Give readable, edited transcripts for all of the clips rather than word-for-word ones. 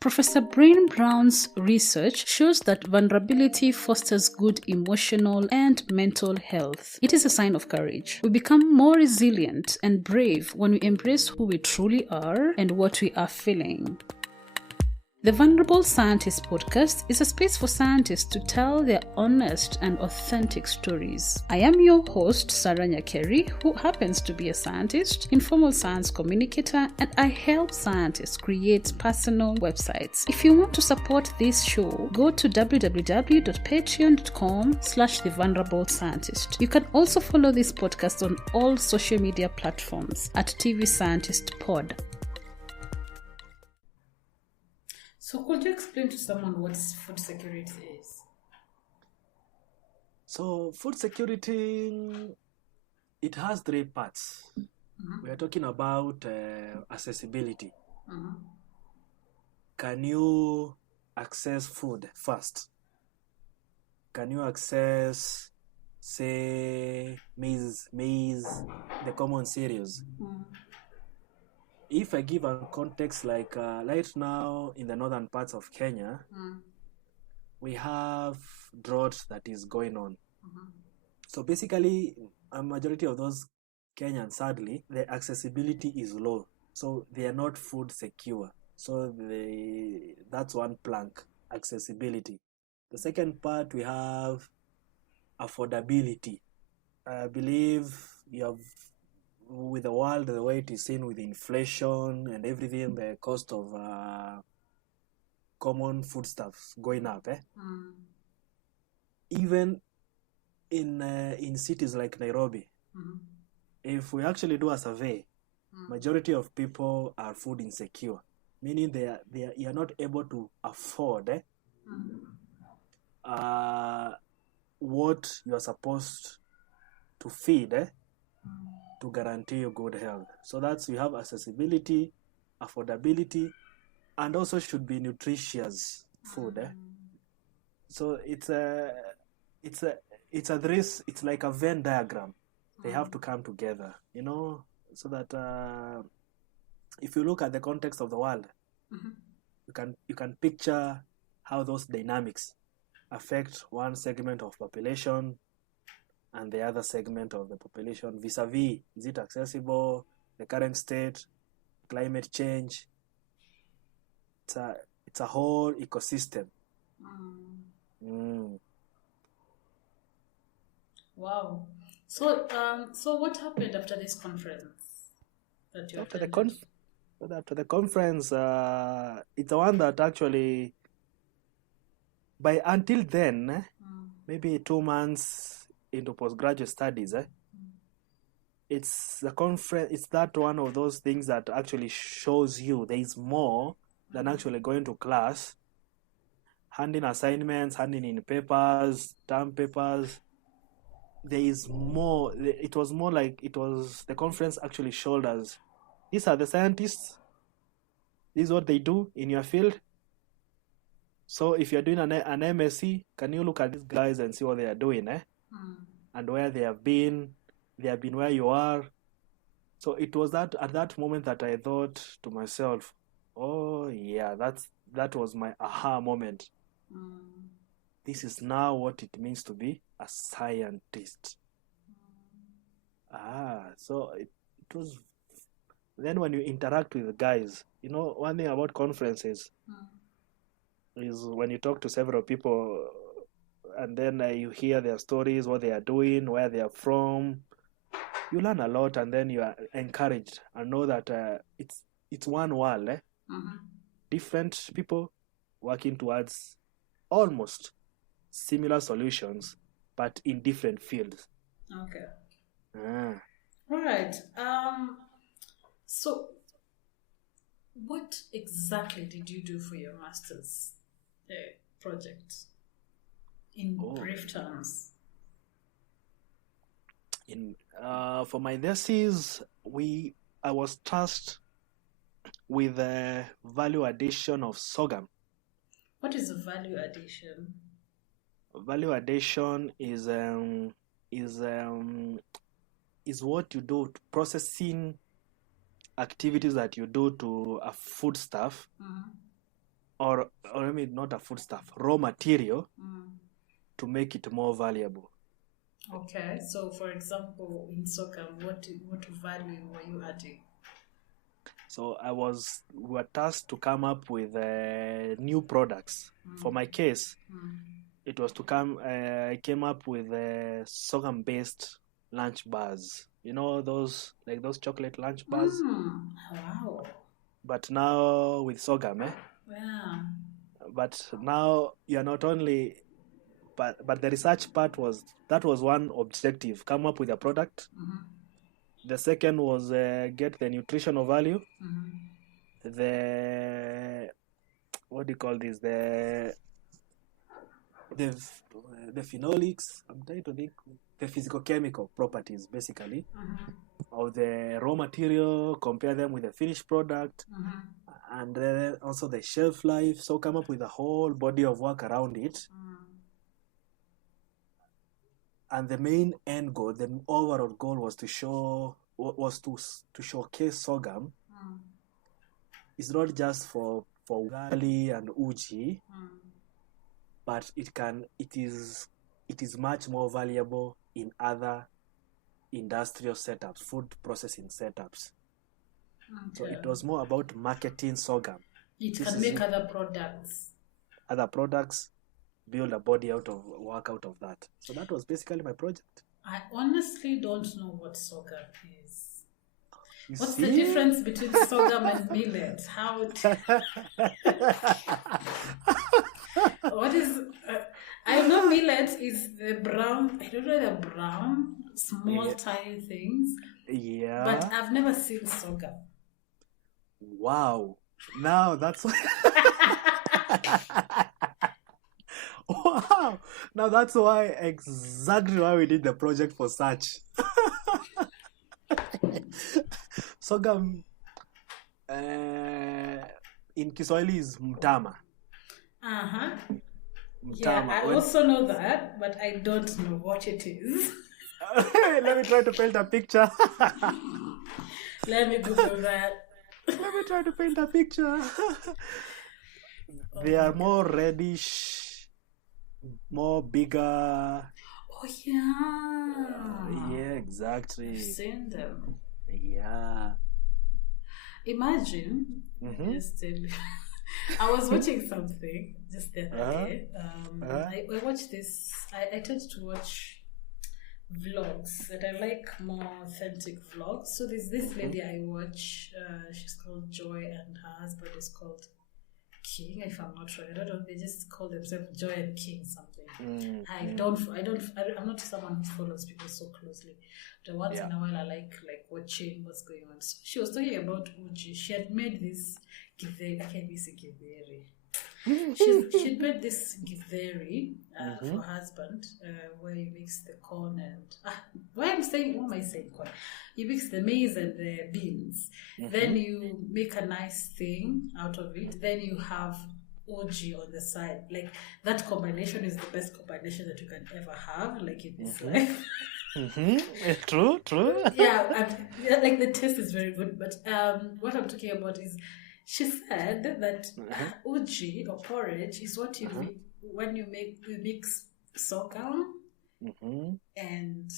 Professor Brain Brown's research shows that vulnerability fosters good emotional and mental health. It is a sign of courage. We become more resilient and brave when we embrace who we truly are and what we are feeling. The Vulnerable Scientist podcast is a space for scientists to tell their honest and authentic stories. I am your host, Sarah Nyakeri, who happens to be a scientist, informal science communicator, and I help scientists create personal websites. If you want to support this show, go to www.patreon.com/thevulnerable-scientist. You can also follow this podcast on all social media platforms at TV Scientist Pod. So could you explain to someone what food security is? So food security, it has three parts. Mm-hmm. We are talking about accessibility. Mm-hmm. Can you access food first? Can you access, say, maize, the common cereals? Mm-hmm. If I give a context like right now in the northern parts of Kenya, we have drought that is going on. Mm-hmm. So basically, a majority of those Kenyans, sadly, the accessibility is low. So they are not food secure. So that's one plank, accessibility. The second part, we have affordability. I believe you have, with the world, the way it is seen with inflation and everything, the cost of common foodstuffs going up. Even in cities like Nairobi, if we actually do a survey, majority of people are food insecure, meaning you are not able to afford what you are supposed to feed to guarantee you good health. So that's, you have accessibility, affordability, and also should be nutritious food. So it's like a Venn diagram. They have to come together, so that if you look at the context of the world, you can picture how those dynamics affect one segment of population and the other segment of the population vis-a-vis, is it accessible, the current state, climate change. It's a whole ecosystem. Wow. So what happened after this conference that you attended? After the conference, it's the one that actually, until then, maybe 2 months into postgraduate studies, it's the conference. It's that one of those things that actually shows you there is more than actually going to class, handing assignments, handing in papers, term papers. There is more. It was more like the conference actually showed us, these are the scientists, this is what they do in your field. So if you're doing an MSc, can you look at these guys and see what they are doing, and where they have been where you are. So it was that at that moment that I thought to myself, oh yeah, that was my aha moment. This is now what it means to be a scientist. So it was. Then when you interact with the guys, one thing about conferences is when you talk to several people, and then you hear their stories, what they are doing, where they are from. You learn a lot, and then you are encouraged and know that it's one world. Different people working towards almost similar solutions, but in different fields. Okay. All right. So, what exactly did you do for your master's project? In brief terms. For my thesis, I was tasked with the value addition of sorghum. What is the value addition? Value addition is what you do, processing activities that you do to a foodstuff or I mean, not a foodstuff, raw material to make it more valuable. Okay, so for example, in sorghum, what value were you adding? So we were tasked to come up with new products. For my case, it was to I came up with sorghum-based lunch bars. You know those chocolate lunch bars? Wow. But now with sorghum, Yeah. But now you're not only, but the research part was one objective: come up with a product. The second was get the nutritional value. The what do you call this? The phenolics. I'm trying to think. The physical-chemical properties, basically, of the raw material. Compare them with the finished product, and then also the shelf life. So come up with a whole body of work around it. And the main end goal, the overall goal, was to showcase sorghum. It's not just for ugali and uji, but it is much more valuable in other industrial setups, food processing setups. Okay. So it was more about marketing sorghum. It can make other products. Other products, build a body out of that. So that was basically my project. I honestly don't know what sorghum is. What's the difference between sorghum and millet? What is... I know millet is the brown... I don't know the brown, small, tiny things. Yeah. But I've never seen sorghum. Wow. Now that's... Wow. Now that's exactly why we did the project for such. Sorghum in Kiswahili is mtama. Mtama. Yeah, I also know that, but I don't know what it is. Let me try to paint a picture. Let me Google that. Let me try to paint a picture. They are more reddish, more bigger. Oh, yeah. Yeah, exactly. I've seen them. Yeah. Imagine, just tell you, I was watching something just the other day. I watched this, I tend to watch vlogs, and I like more authentic vlogs. So there's this lady I watch, she's called Joy, and her husband is called King, if I'm not sure. I don't know, they just call themselves Joy and King something. I'm not someone who follows people so closely, but once in a while I like watching what's going on. So she was talking about uji. She had made this githeri. I can't say githeri. She'd made this githeri for her husband, where you mix the corn and why am I saying corn? You mix the maize and the beans. Then you make a nice thing out of it. Then you have uji on the side. Like, that combination is the best combination that you can ever have, like, in this life. True. Yeah, like, the taste is very good. But what I'm talking about is, she said that uji or porridge is what you make when you mix sorghum and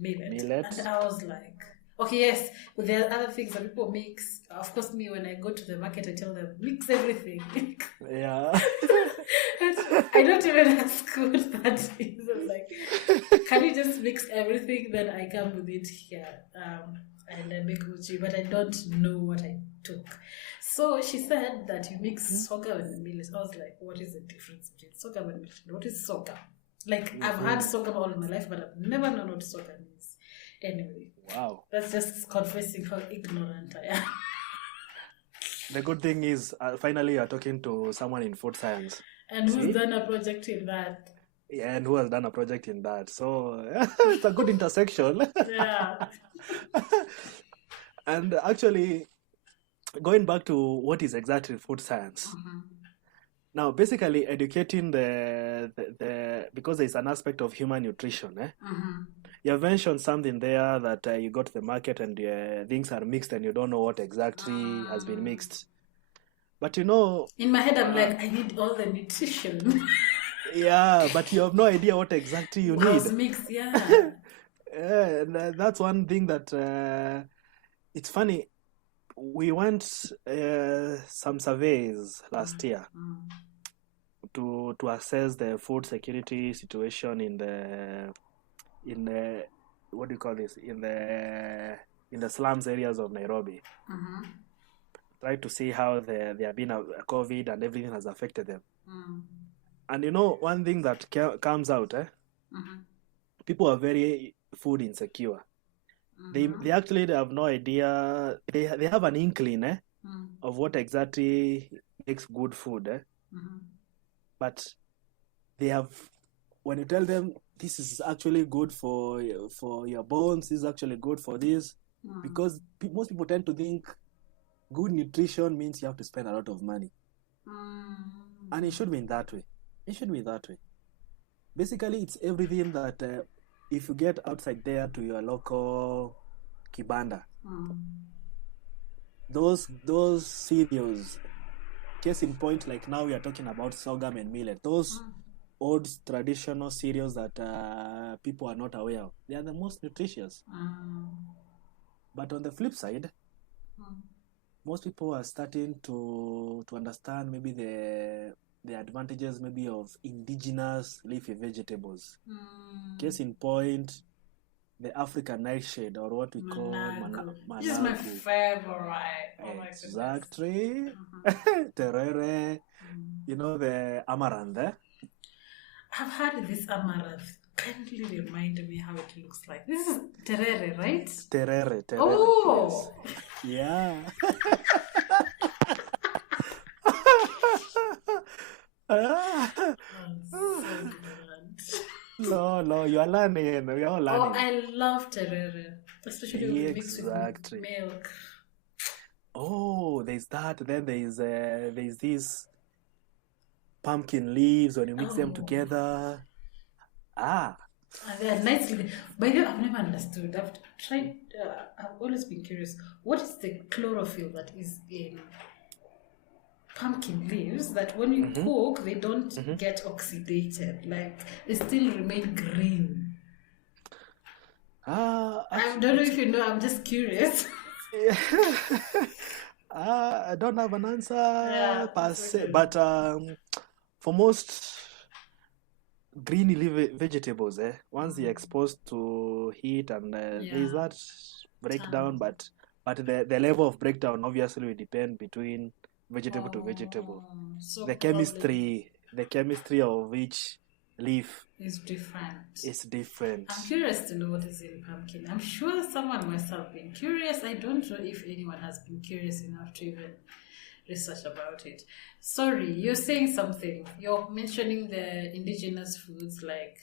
millet. And I was like, okay, yes, but there are other things that people mix. Of course, me, when I go to the market, I tell them, mix everything. Yeah. I don't even ask what that is. I'm like, can you just mix everything? Then I come with it here. And I make uji, but I don't know what I took. So she said that you mix sorghum and millet. I was like, what is the difference between sorghum and millet? What is sorghum? Like, I've had sorghum all my life, but I've never known what sorghum is. Anyway. Wow. That's just confessing how ignorant I am. The good thing is, finally you're talking to someone in food science. And who's done a project in that. Yeah, and who has done a project in that. So, it's a good intersection. Yeah. And actually, going back to what is exactly food science. Now, basically, educating because there's an aspect of human nutrition. You have mentioned something there that you go to the market and things are mixed and you don't know what exactly has been mixed. But you know, in my head, I'm like, I need all the nutrition. yeah, but you have no idea what exactly you need. How's mixed, yeah. Yeah, and that's one thing that it's funny. We went some surveys last year to assess the food security situation in the what do you call this, in the slums areas of Nairobi. Try to see how there have been a COVID and everything has affected them. And you know, one thing that comes out, people are very food insecure. They actually have no idea. They have an inkling of what exactly makes good food. But they have, when you tell them this is actually good for your bones, this is actually good for this, because most people tend to think good nutrition means you have to spend a lot of money. And it should be in that way. It should be that way. Basically, it's everything that if you get outside there to your local kibanda, those cereals, case in point, like now we are talking about sorghum and millet, those old traditional cereals that people are not aware of, they are the most nutritious. But on the flip side, most people are starting to understand maybe the advantages maybe of indigenous leafy vegetables. Case in point, the African nightshade, or what we call managu. This is my favorite. Oh my exactly. Terere. You know the amaranth. I've had this amaranth. Kindly remind me how it looks like. This is terere, right? Terere. Oh! Yes. Yeah. So good. No, you are learning. We are all learning. Oh, I love terere, especially mixed with milk. Oh, there's that. Then there's these pumpkin leaves when you mix them together. And they're nicely. By the way, I've never understood. I've tried. I've always been curious. What is the chlorophyll that is in pumpkin leaves that when you cook, they don't get oxidated? Like they still remain green. I don't know if you know. I'm just curious. I don't have an answer per se, but for most green leaf vegetables, once they're exposed to heat and there's that breakdown, but the level of breakdown obviously will depend between vegetable to vegetable. So the chemistry of each leaf is different. It's different. I'm curious to know what is in pumpkin. I'm sure someone must have been curious. I don't know if anyone has been curious enough to even research about it. Sorry, you're saying something. You're mentioning the indigenous foods, like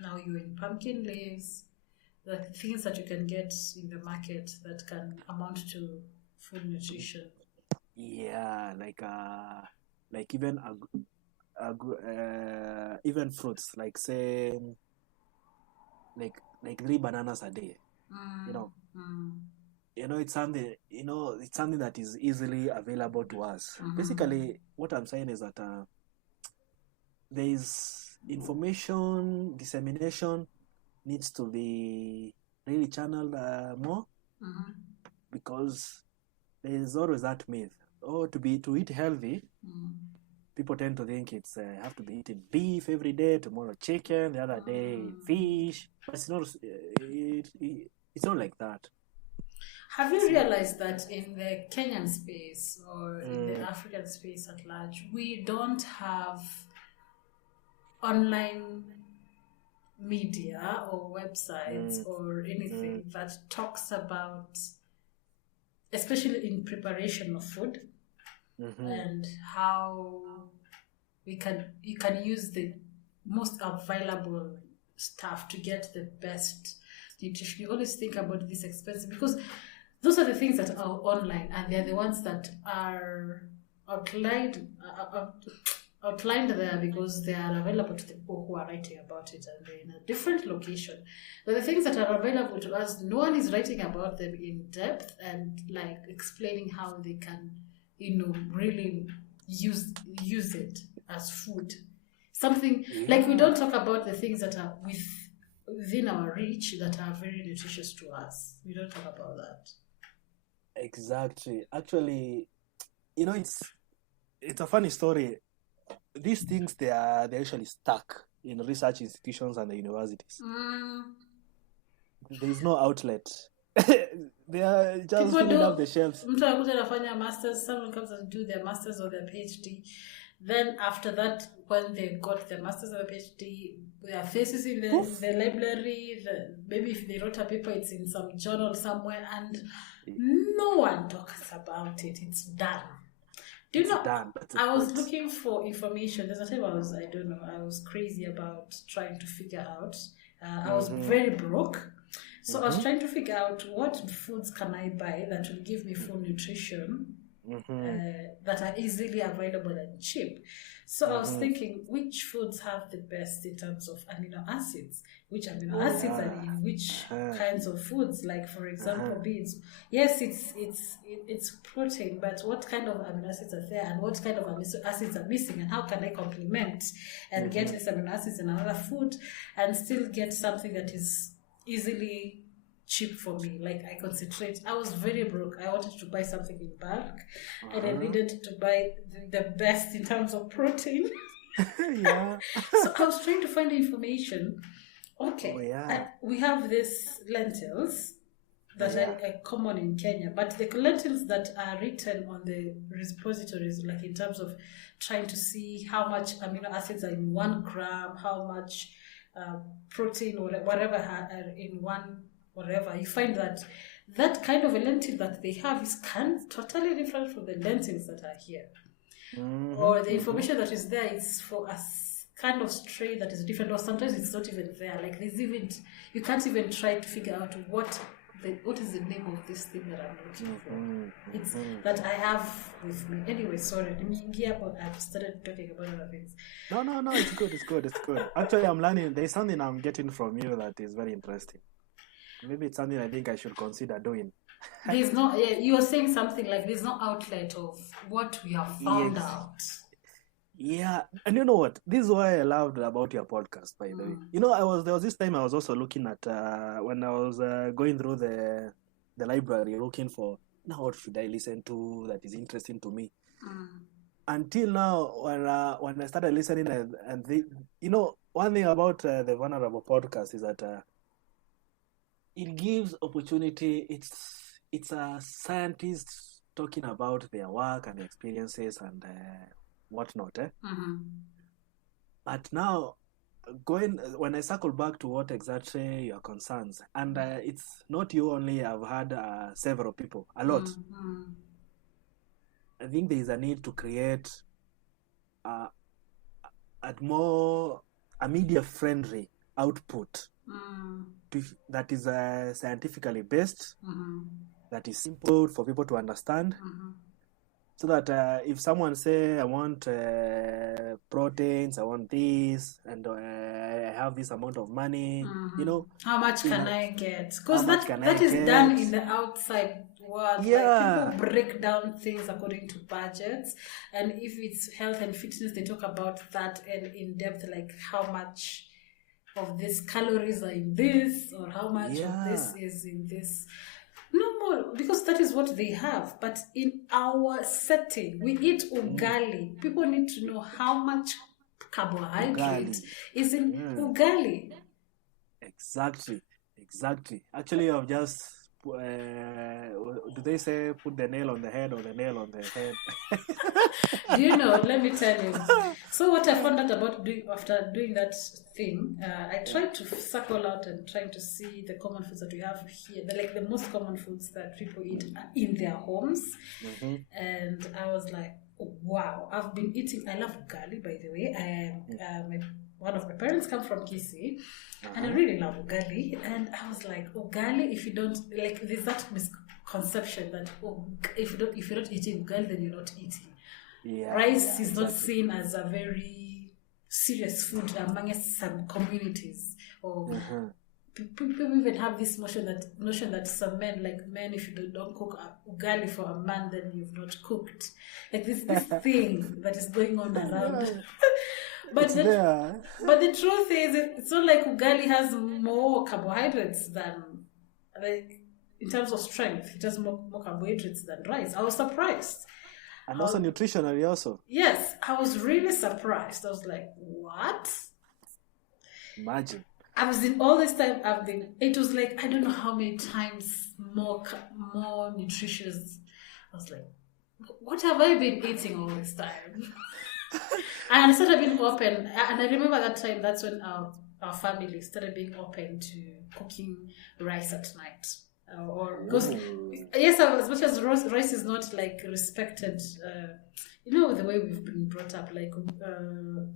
now you're in pumpkin leaves, the things that you can get in the market that can amount to food nutrition. Yeah, like even even fruits, like say like 3 bananas a day. It's something that is easily available to us. Basically, what I'm saying is that there is information dissemination needs to be really channeled more, because there is always that myth. To eat healthy, people tend to think it's have to be eating beef every day, tomorrow chicken, the other day fish. But it's not. It's not like that. Have you realized that in the Kenyan space or in the African space at large, we don't have online media or websites or anything that talks about, especially in preparation of food, and how you can use the most available stuff to get the best nutrition. You always think about this expensive, because those are the things that are online, and they're the ones that are outlined there because they are available to the people who are writing about it, and they're in a different location. But the things that are available to us, no one is writing about them in depth and like explaining how they can really use it as food. Something like we don't talk about the things that are within our reach that are very nutritious to us. We don't talk about that. Exactly. Actually, it's a funny story. These things they're actually stuck in research institutions and the universities. There is no outlet. They are just filling up the shelves. Someone comes and do their masters or their PhD. Then after that, when they got their masters or PhD, their faces in the library, maybe if they wrote a paper, it's in some journal somewhere, and no one talks about it. It's done. Do you know? I was looking for information. There's a time I was crazy about trying to figure out. I was very broke. So I was trying to figure out what foods can I buy that will give me full nutrition that are easily available and cheap. So I was thinking, which foods have the best in terms of amino acids? Which amino acids are in which kinds of foods? Like, for example, beans. Yes, it's protein, but what kind of amino acids are there, and what kind of amino acids are missing, and how can I complement and get these amino acids in another food and still get something that is easily cheap for me? Like, I concentrate. I was very broke. I wanted to buy something in bulk, and I needed to buy the best in terms of protein. So I was trying to find the information. Okay, we have these lentils that are common in Kenya, but the lentils that are written on the repositories, like in terms of trying to see how much amino acids are in 1 gram, how much protein or whatever are in one whatever, you find that kind of a lentil that they have is totally different from the lentils that are here. Or the information that is there is for a kind of strain that is different, or sometimes it's not even there. Like, you can't even try to figure out what is the name of this thing that I'm looking for. It's that I have with me. Anyway, sorry, I've started talking about other things. No, it's good. Actually, I'm learning. There's something I'm getting from you that is very interesting. Maybe it's something I think I should consider doing. There's no, you were saying something like there's no outlet of what we have found out. Yeah, and you know what? This is why I loved about your podcast, by the way. There was this time I was also looking at, when I was going through the library looking for, now what should I listen to that is interesting to me? Until now, when I started listening, one thing about the Vulnerable podcast is that it gives opportunity. It's a scientist talking about their work and experiences and whatnot. But now, when I circle back to what exactly your concerns, and it's not you only. I've had several people, a lot. I think there is a need to create a media-friendly output that is scientifically based, that is simple for people to understand, so that if someone say, I want proteins, I want this, and I have this amount of money, how much can I get? Because that is done in the outside world. Like, people break down things according to budgets, and if it's health and fitness, they talk about that and in depth, like how much of this calories are in this, or how much of this is in this. No more, because that is what they have. But in our setting, we eat ugali. People need to know how much carbohydrate is in ugali. Exactly. Actually, I've just, do they say put the nail on the head or the nail on the head? Do you know, let me tell you. So what I found out about after doing that thing, I tried to circle out and trying to see the common foods that we have here, the most common foods that people eat in their homes. And I was like, oh, wow, I've been eating, I love ugali, by the way. One of my parents come from Kisii, and I really love ugali. And I was like, ugali, if you don't, like, there's that misconception that if you're not eating ugali, then you're not eating. Rice is not seen as a very serious food among some communities or people even have this notion that some men, like men, if you don't cook ugali for a man, then you've not cooked. Like this thing that is going on around. But the truth is, it's not like ugali has more carbohydrates than, like, in terms of strength, it has more carbohydrates than rice. I was surprised. And also nutritionally also. Yes, I was really surprised. I was like, what? Imagine. I was in all this time it was like, I don't know how many times more nutritious. I was like, what have I been eating all this time? And I started being open, and I remember that time, that's when our family started being open to cooking rice at night. Or because yes, as much as rice is not like respected, the way we've been brought up, like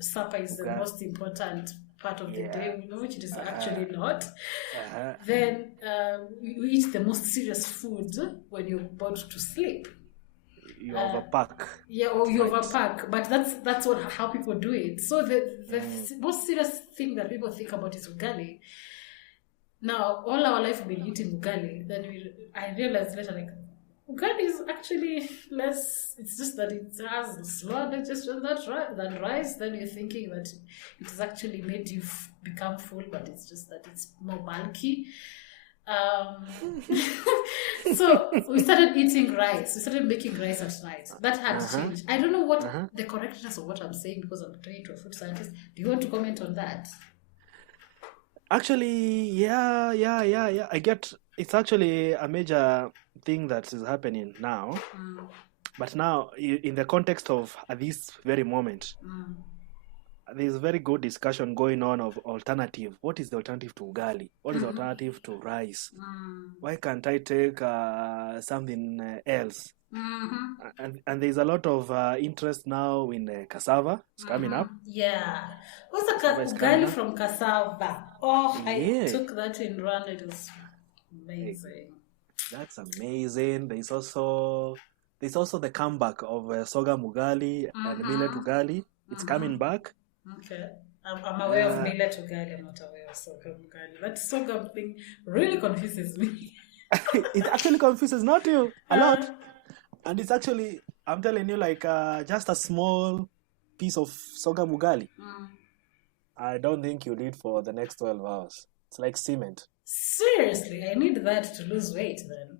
supper is the most important part of the day, which it is actually not. Then you eat the most serious food when you're about to sleep. You overpack. Yeah, or you overpack. But that's how people do it. So the most serious thing that people think about is ugali. Now, all our life we've been eating ugali. Then I realized later, like, ugali is actually less. It's just that it has slower digestion than rice. Then you're thinking that it has actually made you become full, but it's just that it's more bulky. So we started eating rice. We started making rice at night. That had changed. I don't know what the correctness of what I'm saying, because I'm trained to a food scientist. Do you want to comment on that? Actually, yeah. I get it's actually a major thing that is happening now. But now, in the context of at this very moment, there's a very good discussion going on of alternative. What is the alternative to ugali? What is the alternative to rice? Why can't I take something else? And there's a lot of interest now in cassava. It's coming up. Yeah. What's the ugali from cassava? Oh, I took that in Rwanda. It was amazing. That's amazing. There's also the comeback of sorghum ugali and millet ugali. It's coming back. Okay. I'm aware of millet ugali. I'm not aware of sorghum ugali. That sorghum thing really confuses me. It actually confuses not you a lot. And it's actually, I'm telling you, like just a small piece of sorghum ugali. I don't think you need for the next 12 hours. It's like cement. Seriously, I need that to lose weight then.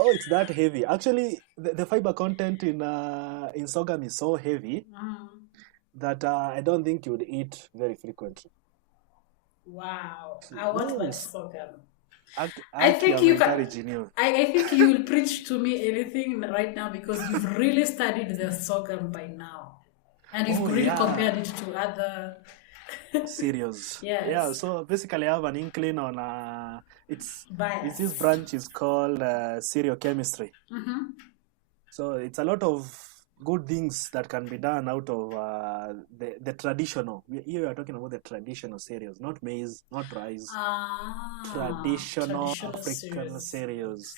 Oh, it's that heavy. Actually, the fiber content in sorghum is so heavy that I don't think you'd eat very frequently. Wow, I want that sorghum. I think you can. I think you will preach to me anything right now, because you've really studied the sorghum by now, and you've really compared it to other cereals. Yes. Yeah. So basically, I have an inkling on it's this branch is called cereal chemistry. So it's a lot of good things that can be done out of the traditional. Here we are talking about the traditional cereals, not maize, not rice. Traditional African cereals.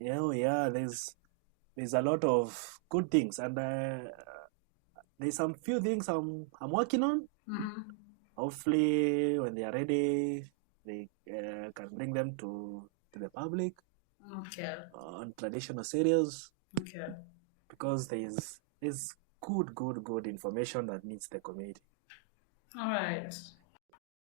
Yeah. There's a lot of good things, and there's some few things I'm working on. Hopefully, when they are ready, they can bring them to the public. Okay. On traditional cereals. Okay. Because there's good information that needs the community. All right.